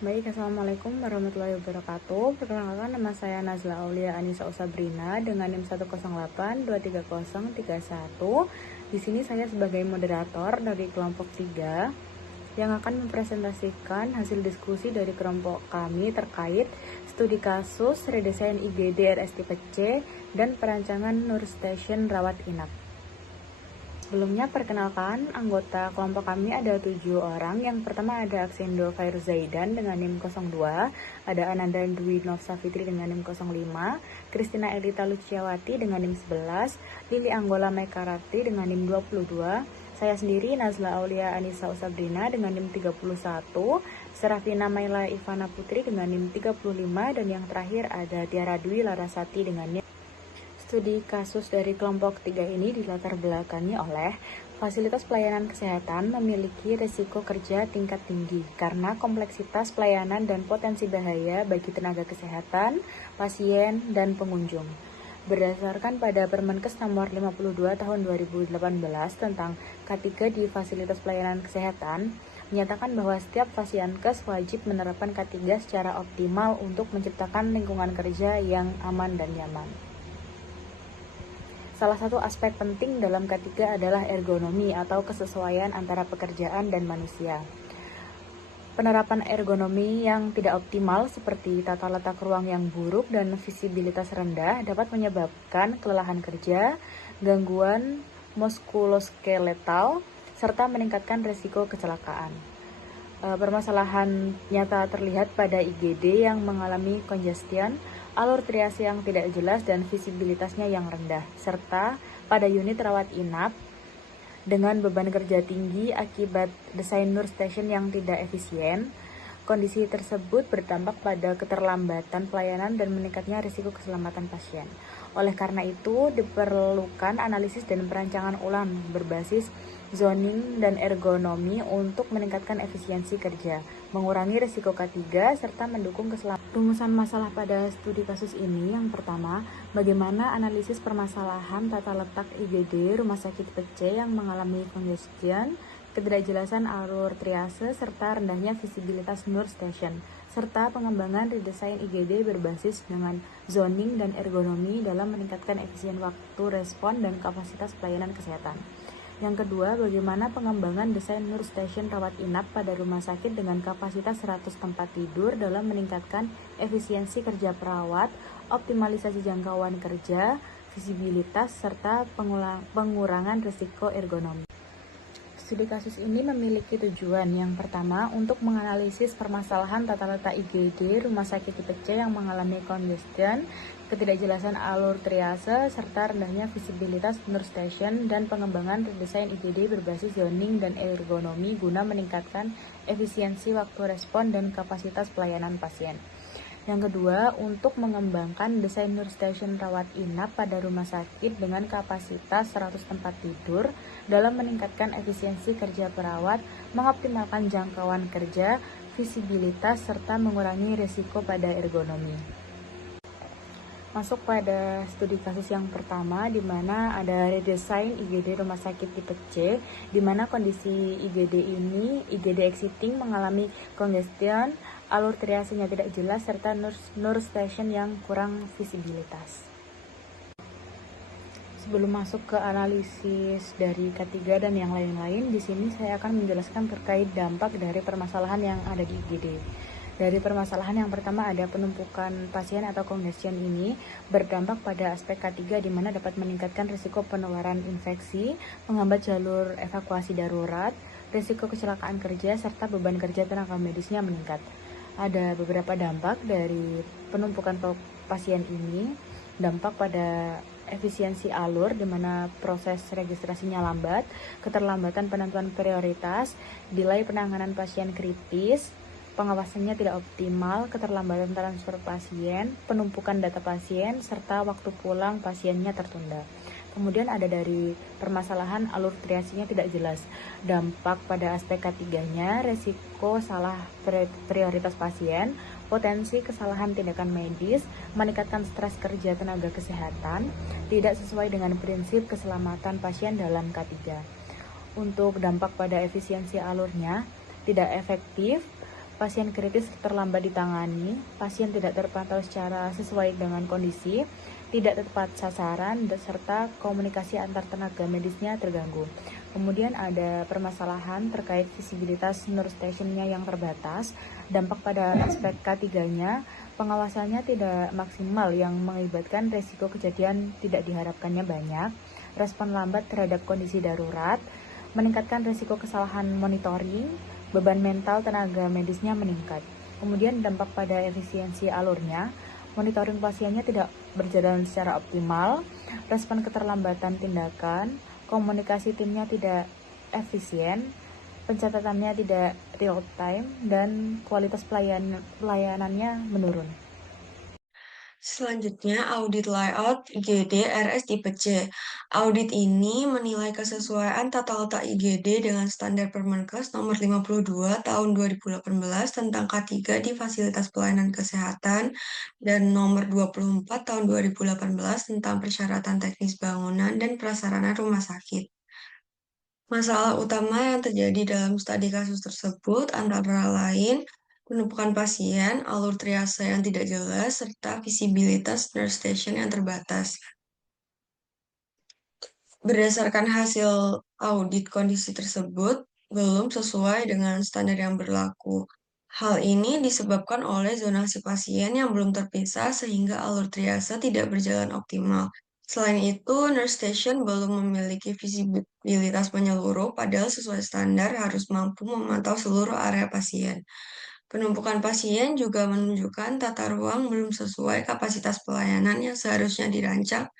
Baik, Assalamualaikum warahmatullahi wabarakatuh. Perkenalkan, nama saya Nazla Aulia Anissa Usabrina dengan NIM 108230331. Di sini saya sebagai moderator dari kelompok 3 yang akan mempresentasikan hasil diskusi dari kelompok kami terkait studi kasus redesain IGD RS tipe C dan perancangan Nur Station rawat inap. Sebelumnya, perkenalkan, anggota kelompok kami ada 7 orang. Yang pertama ada Aksendo Khairul Zaidan dengan NIM 02, ada Ananda Dwi Novsafitri dengan NIM 05, Kristina Elita Luciawati dengan NIM 11, Lili Anggola Mekarati dengan NIM 22, saya sendiri Nazla Aulia Anissa Usabrina dengan NIM 31, Serafina Maila Ivana Putri dengan NIM 35, dan yang terakhir ada Tiara Dwi Larasati dengan NIM. Studi kasus dari kelompok 3 ini dilatar belakangi oleh fasilitas pelayanan kesehatan memiliki risiko kerja tingkat tinggi karena kompleksitas pelayanan dan potensi bahaya bagi tenaga kesehatan, pasien, dan pengunjung. Berdasarkan pada Permenkes nomor 52 tahun 2018 tentang K3 di fasilitas pelayanan kesehatan, menyatakan bahwa setiap Fasiankes wajib menerapkan K3 secara optimal untuk menciptakan lingkungan kerja yang aman dan nyaman. Salah satu aspek penting dalam K3 adalah ergonomi atau kesesuaian antara pekerjaan dan manusia. Penerapan ergonomi yang tidak optimal seperti tata letak ruang yang buruk dan visibilitas rendah dapat menyebabkan kelelahan kerja, gangguan muskuloskeletal, serta meningkatkan risiko kecelakaan. Permasalahan nyata terlihat pada IGD yang mengalami congestion, alur triase yang tidak jelas dan visibilitasnya yang rendah, serta pada unit rawat inap dengan beban kerja tinggi akibat desain Nur Station yang tidak efisien. Kondisi tersebut berdampak pada keterlambatan pelayanan dan meningkatnya risiko keselamatan pasien. Oleh karena itu, diperlukan analisis dan perancangan ulang berbasis zoning dan ergonomi untuk meningkatkan efisiensi kerja, mengurangi risiko K3, serta mendukung keselamatan. Rumusan masalah pada studi kasus ini yang pertama, bagaimana analisis permasalahan tata letak IGD rumah sakit tipe C yang mengalami congestion, ketidakjelasan alur triase, serta rendahnya visibilitas Nur Station, serta pengembangan redesain IGD berbasis dengan zoning dan ergonomi dalam meningkatkan efisien waktu respon dan kapasitas pelayanan kesehatan. Yang kedua, bagaimana pengembangan desain Nur Station rawat inap pada rumah sakit dengan kapasitas 100 tempat tidur dalam meningkatkan efisiensi kerja perawat, optimalisasi jangkauan kerja, visibilitas, serta pengurangan risiko ergonomi. Studi kasus ini memiliki tujuan yang pertama untuk menganalisis permasalahan tata letak IGD rumah sakit tipe C yang mengalami congestion, ketidakjelasan alur triase, serta rendahnya visibilitas Nur Station dan pengembangan redesain IGD berbasis zoning dan ergonomi guna meningkatkan efisiensi waktu respon dan kapasitas pelayanan pasien. Yang kedua, untuk mengembangkan desain Nur Station rawat inap pada rumah sakit dengan kapasitas 100 tempat tidur dalam meningkatkan efisiensi kerja perawat, mengoptimalkan jangkauan kerja, visibilitas, serta mengurangi risiko pada ergonomi. Masuk pada studi kasus yang pertama, di mana ada redesign IGD rumah sakit tipe C, di mana kondisi IGD ini, IGD exiting mengalami congestion, alur triasenya tidak jelas, serta Nur Station yang kurang visibilitas. Sebelum masuk ke analisis dari K3 dan yang lain-lain, di sini saya akan menjelaskan terkait dampak dari permasalahan yang ada di IGD. Dari permasalahan yang pertama ada penumpukan pasien atau congestion ini berdampak pada aspek K3 di mana dapat meningkatkan risiko penularan infeksi, menghambat jalur evakuasi darurat, risiko kecelakaan kerja, serta beban kerja tenaga medisnya meningkat. Ada beberapa dampak dari penumpukan pasien ini, dampak pada efisiensi alur di mana proses registrasinya lambat, keterlambatan penentuan prioritas, delay penanganan pasien kritis, pengawasannya tidak optimal, keterlambatan transfer pasien, penumpukan data pasien, serta waktu pulang pasiennya tertunda. Kemudian ada dari permasalahan alur triasinya tidak jelas. Dampak pada aspek K3-nya, resiko salah prioritas pasien, potensi kesalahan tindakan medis, meningkatkan stres kerja tenaga kesehatan, tidak sesuai dengan prinsip keselamatan pasien dalam K3. Untuk dampak pada efisiensi alurnya, tidak efektif, pasien kritis terlambat ditangani, pasien tidak terpantau secara sesuai dengan kondisi, tidak tepat sasaran, serta komunikasi antar tenaga medisnya terganggu. Kemudian ada permasalahan terkait visibilitas nurse stationnya yang terbatas, dampak pada aspek K3-nya, pengawasannya tidak maksimal yang mengakibatkan resiko kejadian tidak diharapkannya banyak, respon lambat terhadap kondisi darurat, meningkatkan risiko kesalahan monitoring, beban mental tenaga medisnya meningkat. Kemudian dampak pada efisiensi alurnya, monitoring pasiennya tidak berjalan secara optimal, respon keterlambatan tindakan, komunikasi timnya tidak efisien, pencatatannya tidak real time, dan kualitas pelayanannya menurun. Selanjutnya, audit layout IGD RS tipe C. Audit ini menilai kesesuaian tata letak IGD dengan standar Permenkes nomor 52 tahun 2018 tentang K3 di fasilitas pelayanan kesehatan dan nomor 24 tahun 2018 tentang persyaratan teknis bangunan dan prasarana rumah sakit. Masalah utama yang terjadi dalam studi kasus tersebut antara lain penumpukan pasien, alur triase yang tidak jelas, serta visibilitas nurse station yang terbatas. Berdasarkan hasil audit, kondisi tersebut belum sesuai dengan standar yang berlaku. Hal ini disebabkan oleh zonasi pasien yang belum terpisah sehingga alur triase tidak berjalan optimal. Selain itu, nurse station belum memiliki visibilitas menyeluruh, padahal sesuai standar harus mampu memantau seluruh area pasien. Penumpukan pasien juga menunjukkan tata ruang belum sesuai kapasitas pelayanan yang seharusnya dirancang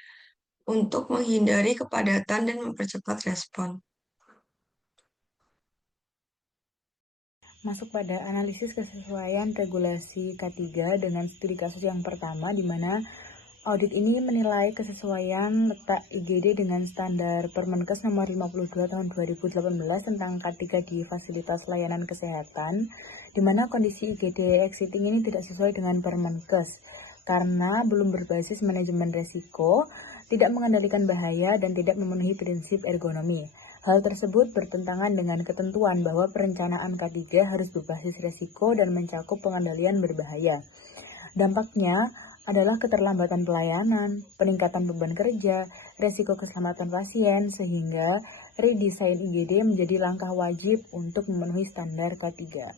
untuk menghindari kepadatan dan mempercepat respon. Masuk pada analisis kesesuaian regulasi K3 dengan studi kasus yang pertama, di mana audit ini menilai kesesuaian letak IGD dengan standar Permenkes nomor 52 tahun 2018 tentang K3 di fasilitas layanan kesehatan, di mana kondisi IGD exiting ini tidak sesuai dengan Permenkes karena belum berbasis manajemen resiko, tidak mengendalikan bahaya, dan tidak memenuhi prinsip ergonomi. Hal tersebut bertentangan dengan ketentuan bahwa perencanaan K3 harus berbasis resiko dan mencakup pengendalian berbahaya. Dampaknya adalah keterlambatan pelayanan, peningkatan beban kerja, resiko keselamatan pasien, sehingga redesign IGD menjadi langkah wajib untuk memenuhi standar K3.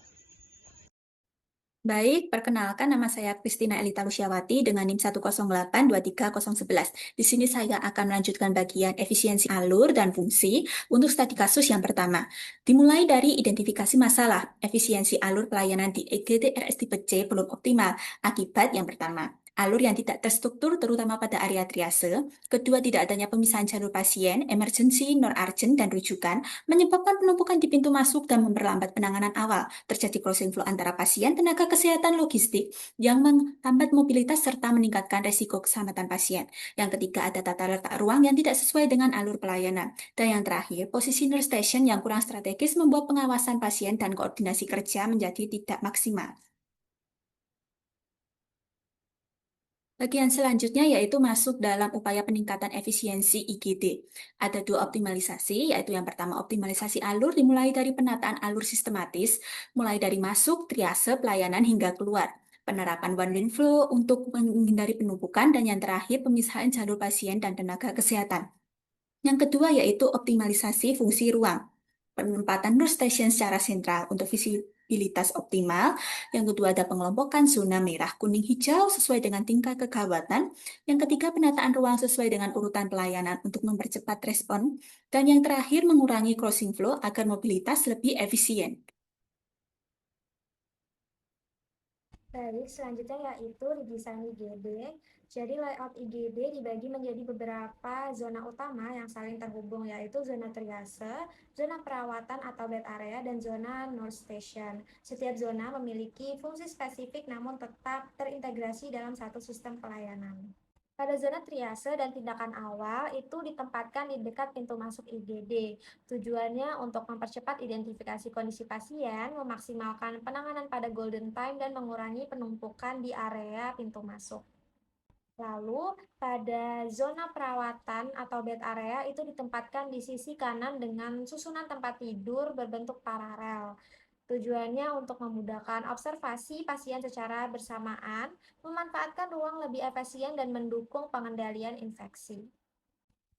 Baik, perkenalkan nama saya Kristina Elita Lusiawati dengan NIM 108230111. Di sini saya akan melanjutkan bagian efisiensi alur dan fungsi untuk studi kasus yang pertama. Dimulai dari identifikasi masalah, efisiensi alur pelayanan di IGD RS tipe C belum optimal. Akibat yang pertama, alur yang tidak terstruktur terutama pada area triase. Kedua, tidak adanya pemisahan jalur pasien, emergency, non-urgent, dan rujukan, menyebabkan penumpukan di pintu masuk dan memperlambat penanganan awal. Terjadi crossing flow antara pasien, tenaga kesehatan, logistik yang menghambat mobilitas serta meningkatkan resiko keselamatan pasien. Yang ketiga, ada tata letak ruang yang tidak sesuai dengan alur pelayanan. Dan yang terakhir, posisi nurse station yang kurang strategis membuat pengawasan pasien dan koordinasi kerja menjadi tidak maksimal. Bagian selanjutnya yaitu masuk dalam upaya peningkatan efisiensi IGD. Ada dua optimalisasi, yaitu yang pertama optimalisasi alur dimulai dari penataan alur sistematis, mulai dari masuk, triase, pelayanan hingga keluar. Penerapan one lane flow untuk menghindari penumpukan, dan yang terakhir pemisahan jalur pasien dan tenaga kesehatan. Yang kedua yaitu optimalisasi fungsi ruang. Penempatan nurse station secara sentral untuk visibilitas optimal. Yang kedua ada pengelompokan zona merah, kuning, hijau sesuai dengan tingkat kegawatan. Yang ketiga penataan ruang sesuai dengan urutan pelayanan untuk mempercepat respon. Dan yang terakhir mengurangi crossing flow agar mobilitas lebih efisien. Baik, selanjutnya yaitu redesign IGD. Jadi layout IGD dibagi menjadi beberapa zona utama yang saling terhubung, yaitu zona triase, zona perawatan atau bed area, dan zona nurse station. Setiap zona memiliki fungsi spesifik namun tetap terintegrasi dalam satu sistem pelayanan. Pada zona triase dan tindakan awal itu ditempatkan di dekat pintu masuk IGD. Tujuannya untuk mempercepat identifikasi kondisi pasien, memaksimalkan penanganan pada golden time, dan mengurangi penumpukan di area pintu masuk. Lalu, pada zona perawatan atau bed area itu ditempatkan di sisi kanan dengan susunan tempat tidur berbentuk paralel. Tujuannya untuk memudahkan observasi pasien secara bersamaan, memanfaatkan ruang lebih efisien dan mendukung pengendalian infeksi.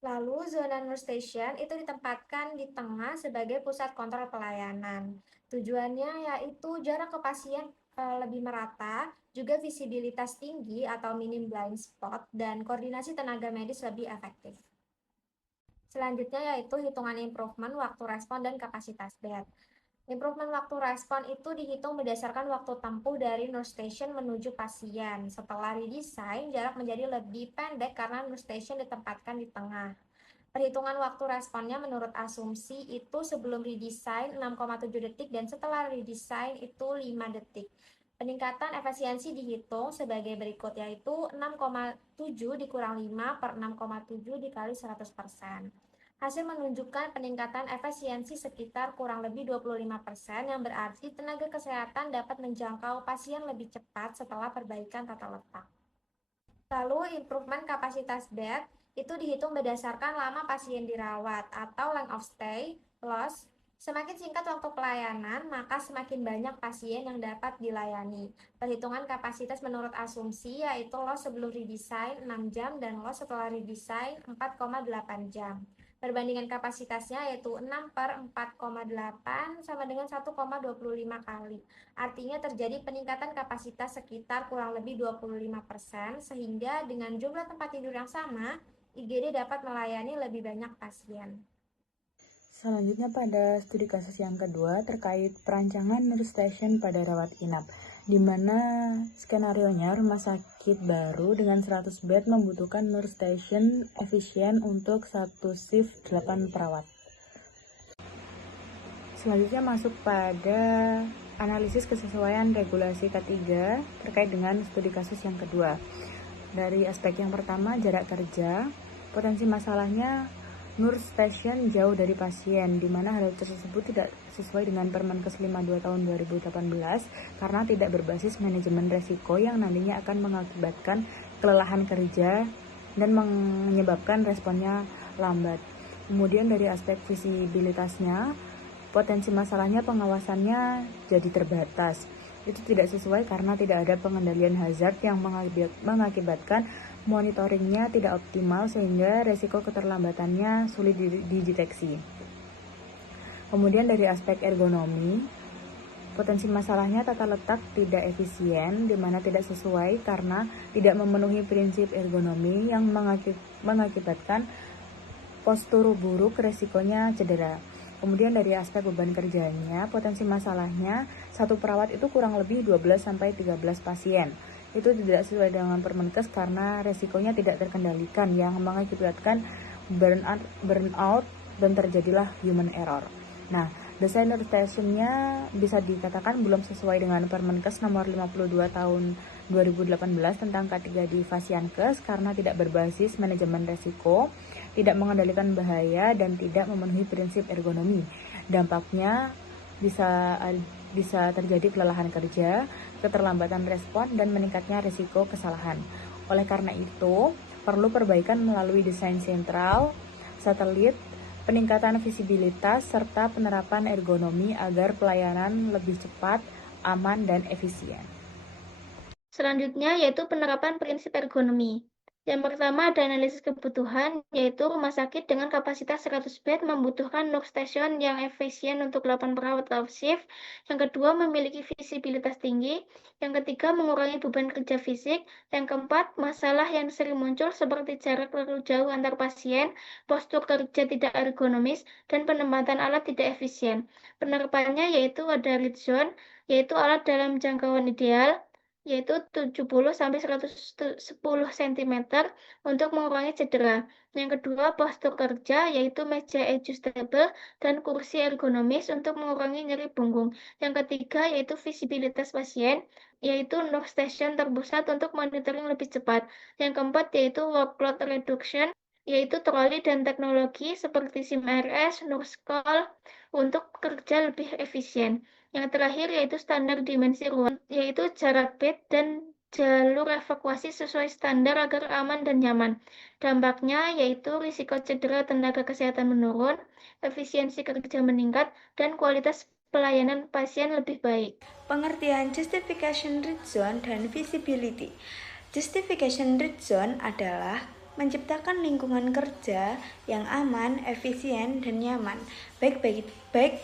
Lalu, zona nurse station itu ditempatkan di tengah sebagai pusat kontrol pelayanan. Tujuannya yaitu jarak ke pasien lebih merata, juga visibilitas tinggi atau minim blind spot, dan koordinasi tenaga medis lebih efektif. Selanjutnya yaitu hitungan improvement waktu respon dan kapasitas bed. Improvement waktu respon itu dihitung berdasarkan waktu tempuh dari nurse station menuju pasien. Setelah redesign, jarak menjadi lebih pendek karena nurse station ditempatkan di tengah. Perhitungan waktu responnya menurut asumsi itu sebelum redesign 6,7 detik dan setelah redesign itu 5 detik. Peningkatan efisiensi dihitung sebagai berikut, yaitu 6,7 dikurang 5 per 6,7 dikali 100%. Hasil menunjukkan peningkatan efisiensi sekitar kurang lebih 25%, yang berarti tenaga kesehatan dapat menjangkau pasien lebih cepat setelah perbaikan tata letak. Lalu, improvement kapasitas bed itu dihitung berdasarkan lama pasien dirawat atau length of stay, loss. Semakin singkat waktu pelayanan, maka semakin banyak pasien yang dapat dilayani. Perhitungan kapasitas menurut asumsi yaitu loss sebelum redesign 6 jam dan loss setelah redesign 4,8 jam. Perbandingan kapasitasnya yaitu 6 per 4,8 sama dengan 1,25 kali. Artinya terjadi peningkatan kapasitas sekitar kurang lebih 25%, sehingga dengan jumlah tempat tidur yang sama, IGD dapat melayani lebih banyak pasien. Selanjutnya pada studi kasus yang kedua terkait perancangan nurse station pada rawat inap, di mana skenarionya rumah sakit baru dengan 100 bed membutuhkan nurse station efisien untuk satu shift 8 perawat. Selanjutnya masuk pada analisis kesesuaian regulasi K3 terkait dengan studi kasus yang kedua. Dari aspek yang pertama, jarak kerja, potensi masalahnya nurse station jauh dari pasien, di mana hal tersebut tidak sesuai dengan Permenkes 52 tahun 2018 karena tidak berbasis manajemen resiko yang nantinya akan mengakibatkan kelelahan kerja dan menyebabkan responnya lambat. Kemudian dari aspek visibilitasnya, potensi masalahnya pengawasannya jadi terbatas. Itu tidak sesuai karena tidak ada pengendalian hazard yang mengakibatkan monitoringnya tidak optimal sehingga resiko keterlambatannya sulit dideteksi. Kemudian dari aspek ergonomi, potensi masalahnya tata letak tidak efisien, di mana tidak sesuai karena tidak memenuhi prinsip ergonomi yang mengakibatkan postur buruk, resikonya cedera. Kemudian dari aspek beban kerjanya, potensi masalahnya satu perawat itu kurang lebih 12-13 pasien. Itu tidak sesuai dengan Permenkes karena resikonya tidak terkendalikan yang mengakibatkan burnout dan terjadilah human error. Nah, desain nurse station-nya bisa dikatakan belum sesuai dengan Permenkes nomor 52 tahun 2018 tentang K3 di Fasiankes karena tidak berbasis manajemen resiko, tidak mengendalikan bahaya, dan tidak memenuhi prinsip ergonomi. Dampaknya bisa terjadi kelelahan kerja, keterlambatan respon, dan meningkatnya risiko kesalahan. Oleh karena itu, perlu perbaikan melalui desain sentral, satelit, peningkatan visibilitas, serta penerapan ergonomi agar pelayanan lebih cepat, aman, dan efisien. Selanjutnya yaitu penerapan prinsip ergonomi. Yang pertama ada analisis kebutuhan, yaitu rumah sakit dengan kapasitas 100 bed membutuhkan nurse station yang efisien untuk 8 perawat off shift. Yang kedua, memiliki visibilitas tinggi. Yang ketiga, mengurangi beban kerja fisik. Yang keempat, masalah yang sering muncul seperti jarak terlalu jauh antar pasien, postur kerja tidak ergonomis, dan penempatan alat tidak efisien. Penerapannya yaitu ada read zone, yaitu alat dalam jangkauan ideal, yaitu 70-110 cm untuk mengurangi cedera. Yang kedua, postur kerja, yaitu meja adjustable dan kursi ergonomis untuk mengurangi nyeri punggung. Yang ketiga, yaitu visibilitas pasien, yaitu nurse station terpusat untuk monitoring lebih cepat. Yang keempat, yaitu workload reduction, yaitu troli dan teknologi seperti SIM-RS, nurse call untuk kerja lebih efisien. Yang terakhir yaitu standar dimensi ruang, yaitu jarak bed dan jalur evakuasi sesuai standar agar aman dan nyaman. Dampaknya yaitu risiko cedera tenaga kesehatan menurun, efisiensi kerja meningkat, dan kualitas pelayanan pasien lebih baik. Pengertian justification rate zone dan visibility. Justification rate zone adalah menciptakan lingkungan kerja yang aman, efisien, dan nyaman, baik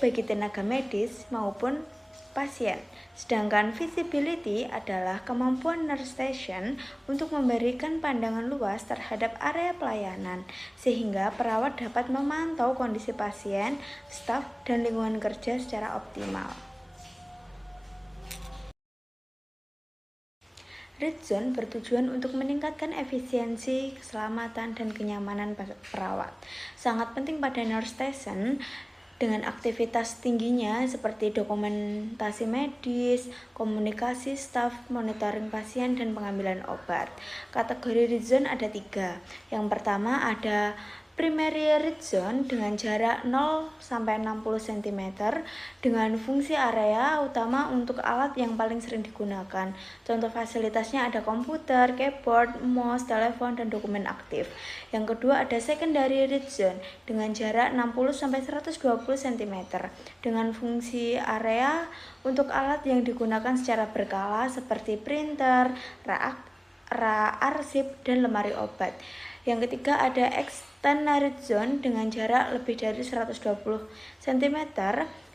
bagi tenaga medis maupun pasien. Sedangkan visibility adalah kemampuan nurse station untuk memberikan pandangan luas terhadap area pelayanan, sehingga perawat dapat memantau kondisi pasien, staf, dan lingkungan kerja secara optimal. Red zone bertujuan untuk meningkatkan efisiensi, keselamatan, dan kenyamanan perawat. Sangat penting pada nurse station dengan aktivitas tingginya seperti dokumentasi medis, komunikasi staf, monitoring pasien, dan pengambilan obat. Kategori red zone ada 3. Yang pertama ada primary red zone dengan jarak 0-60 cm dengan fungsi area utama untuk alat yang paling sering digunakan. Contoh fasilitasnya ada komputer, keyboard, mouse, telepon, dan dokumen aktif. Yang kedua ada secondary red zone dengan jarak 60-120 cm dengan fungsi area untuk alat yang digunakan secara berkala seperti printer, arsip, dan lemari obat. Yang ketiga ada extended red zone dengan jarak lebih dari 120 cm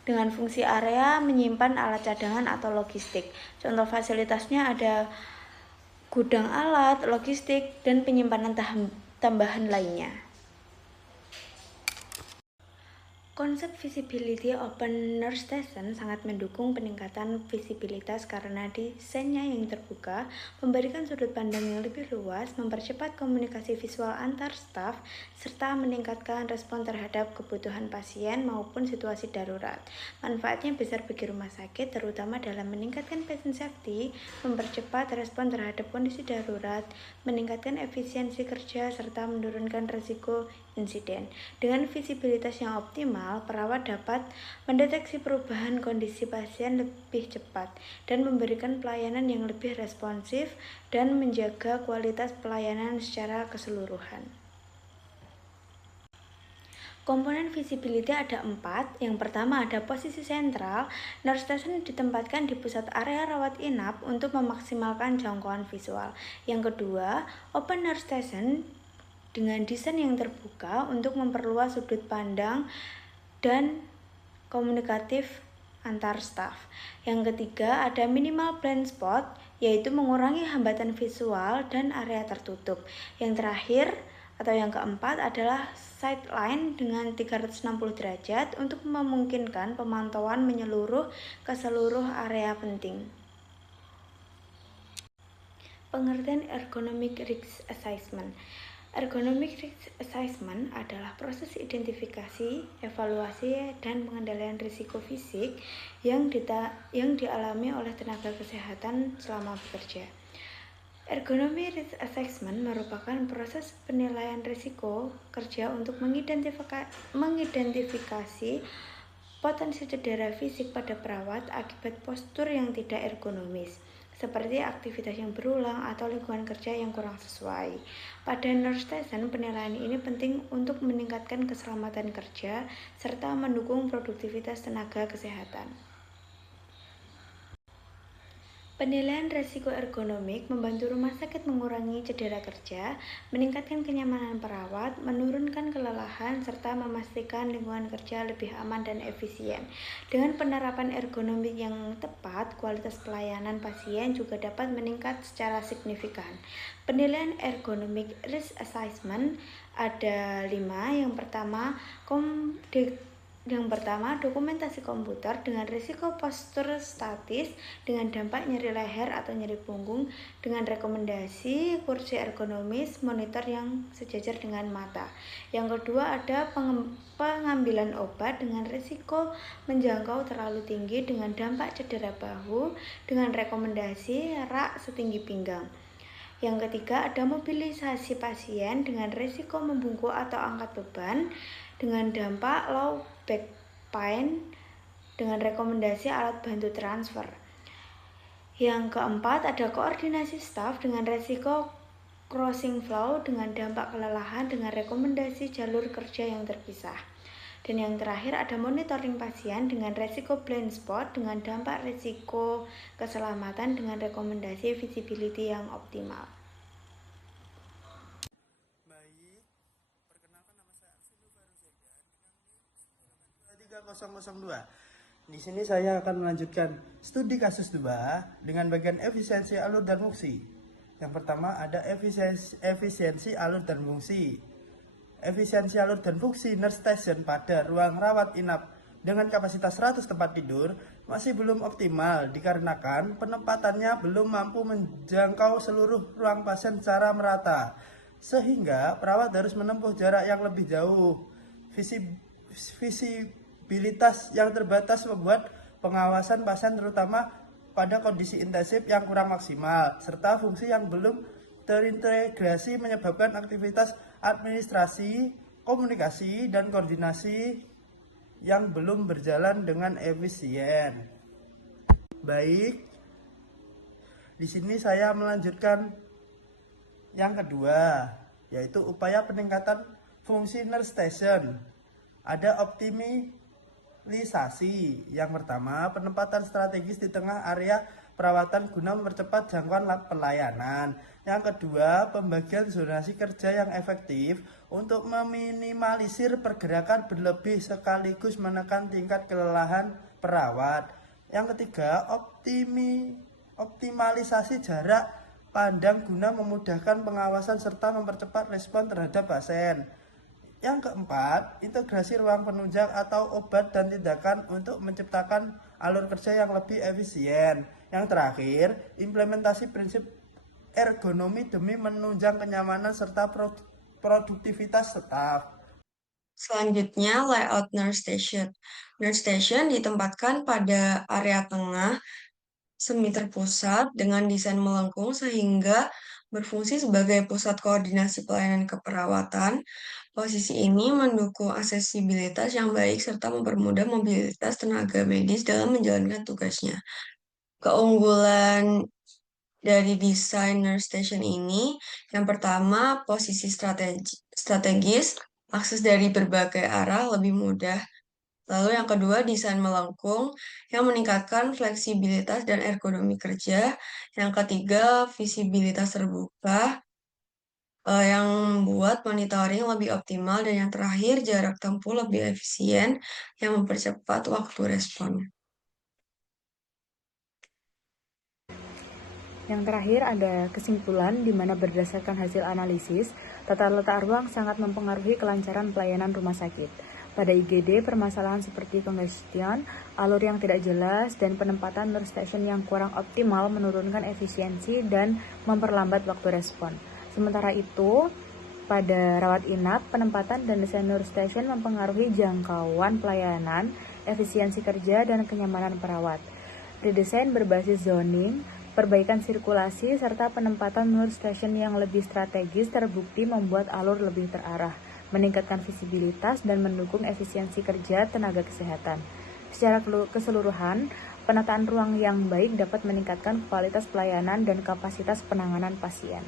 dengan fungsi area menyimpan alat cadangan atau logistik. Contoh fasilitasnya ada gudang alat, logistik, dan penyimpanan tambahan lainnya. Konsep visibility open nurse station sangat mendukung peningkatan visibilitas karena desainnya yang terbuka, memberikan sudut pandang yang lebih luas, mempercepat komunikasi visual antar staf, serta meningkatkan respon terhadap kebutuhan pasien maupun situasi darurat. Manfaatnya besar bagi rumah sakit, terutama dalam meningkatkan patient safety, mempercepat respon terhadap kondisi darurat, meningkatkan efisiensi kerja, serta menurunkan risiko insiden. Dengan visibilitas yang optimal, perawat dapat mendeteksi perubahan kondisi pasien lebih cepat dan memberikan pelayanan yang lebih responsif dan menjaga kualitas pelayanan secara keseluruhan. Komponen visibility ada 4. Yang pertama ada posisi sentral. Nurse station ditempatkan di pusat area rawat inap untuk memaksimalkan jangkauan visual. Yang kedua, open nurse station dengan desain yang terbuka untuk memperluas sudut pandang dan komunikatif antar staf. Yang ketiga ada minimal blind spot, yaitu mengurangi hambatan visual dan area tertutup. Yang terakhir atau yang keempat adalah sideline dengan 360 derajat untuk memungkinkan pemantauan menyeluruh ke seluruh area penting. Pengertian ergonomic risk assessment. Ergonomic risk assessment adalah proses identifikasi, evaluasi, dan pengendalian risiko fisik yang dialami oleh tenaga kesehatan selama bekerja. Ergonomic risk assessment merupakan proses penilaian risiko kerja untuk mengidentifikasi potensi cedera fisik pada perawat akibat postur yang tidak ergonomis, seperti aktivitas yang berulang atau lingkungan kerja yang kurang sesuai. Pada nurse station, penilaian ini penting untuk meningkatkan keselamatan kerja serta mendukung produktivitas tenaga kesehatan. Penilaian risiko ergonomik membantu rumah sakit mengurangi cedera kerja, meningkatkan kenyamanan perawat, menurunkan kelelahan, serta memastikan lingkungan kerja lebih aman dan efisien. Dengan penerapan ergonomik yang tepat, kualitas pelayanan pasien juga dapat meningkat secara signifikan. Penilaian ergonomic risk assessment ada 5. Yang pertama, dokumentasi komputer dengan risiko postur statis dengan dampak nyeri leher atau nyeri punggung dengan rekomendasi kursi ergonomis, monitor yang sejajar dengan mata. Yang kedua, ada pengambilan obat dengan risiko menjangkau terlalu tinggi dengan dampak cedera bahu dengan rekomendasi rak setinggi pinggang. Yang ketiga, ada mobilisasi pasien dengan risiko membungkuk atau angkat beban dengan dampak low back pain dengan rekomendasi alat bantu transfer. Yang keempat, ada koordinasi staf dengan risiko crossing flow dengan dampak kelelahan dengan rekomendasi jalur kerja yang terpisah. Dan yang terakhir ada monitoring pasien dengan resiko blind spot dengan dampak resiko keselamatan dengan rekomendasi visibility yang optimal. Baik, perkenalkan nama saya Arsidu Faruzaidan dengan NIM 3002. Di sini saya akan melanjutkan studi kasus 2 dengan bagian efisiensi alur dan fungsi. Yang pertama ada efisiensi alur dan fungsi. Efisiensi alur dan fungsi nurse station pada ruang rawat inap dengan kapasitas 100 tempat tidur masih belum optimal dikarenakan penempatannya belum mampu menjangkau seluruh ruang pasien secara merata, sehingga perawat harus menempuh jarak yang lebih jauh. Visibilitas yang terbatas membuat pengawasan pasien terutama pada kondisi intensif yang kurang maksimal, serta fungsi yang belum terintegrasi menyebabkan aktivitas administrasi, komunikasi, dan koordinasi yang belum berjalan dengan efisien. Baik, di sini saya melanjutkan yang kedua, yaitu upaya peningkatan fungsi nurse station. Ada optimalisasi. Yang pertama, penempatan strategis di tengah area perawatan guna mempercepat jangkauan pelayanan. Yang kedua, pembagian zonasi kerja yang efektif untuk meminimalisir pergerakan berlebih sekaligus menekan tingkat kelelahan perawat. Yang ketiga, optimalisasi jarak pandang guna memudahkan pengawasan serta mempercepat respon terhadap pasien. Yang keempat, integrasi ruang penunjang atau obat dan tindakan untuk menciptakan alur kerja yang lebih efisien. Yang terakhir, implementasi prinsip ergonomi demi menunjang kenyamanan serta produktivitas staf. Selanjutnya, layout nurse station. Nurse station ditempatkan pada area tengah semi terpusat dengan desain melengkung sehingga berfungsi sebagai pusat koordinasi pelayanan keperawatan. Posisi ini mendukung aksesibilitas yang baik serta mempermudah mobilitas tenaga medis dalam menjalankan tugasnya. Keunggulan dari desain nurse station ini, yang pertama, posisi strategis, akses dari berbagai arah lebih mudah. Lalu yang kedua, desain melengkung yang meningkatkan fleksibilitas dan ergonomi kerja. Yang ketiga, visibilitas terbuka yang membuat monitoring lebih optimal. Dan yang terakhir, jarak tempuh lebih efisien yang mempercepat waktu respon. Yang terakhir ada kesimpulan di mana berdasarkan hasil analisis, tata letak ruang sangat mempengaruhi kelancaran pelayanan rumah sakit. Pada IGD, permasalahan seperti congestion, alur yang tidak jelas, dan penempatan nurse station yang kurang optimal menurunkan efisiensi dan memperlambat waktu respon. Sementara itu, pada rawat inap, penempatan dan desain nurse station mempengaruhi jangkauan pelayanan, efisiensi kerja, dan kenyamanan perawat. Redesain berbasis zoning, perbaikan sirkulasi, serta penempatan nurse station yang lebih strategis terbukti membuat alur lebih terarah, meningkatkan visibilitas, dan mendukung efisiensi kerja tenaga kesehatan. Secara keseluruhan, penataan ruang yang baik dapat meningkatkan kualitas pelayanan dan kapasitas penanganan pasien.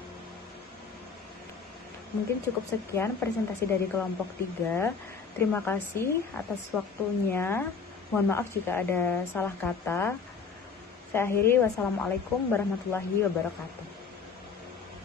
Mungkin cukup sekian presentasi dari kelompok 3. Terima kasih atas waktunya. Mohon maaf jika ada salah kata. Saya akhiri, wassalamualaikum warahmatullahi wabarakatuh.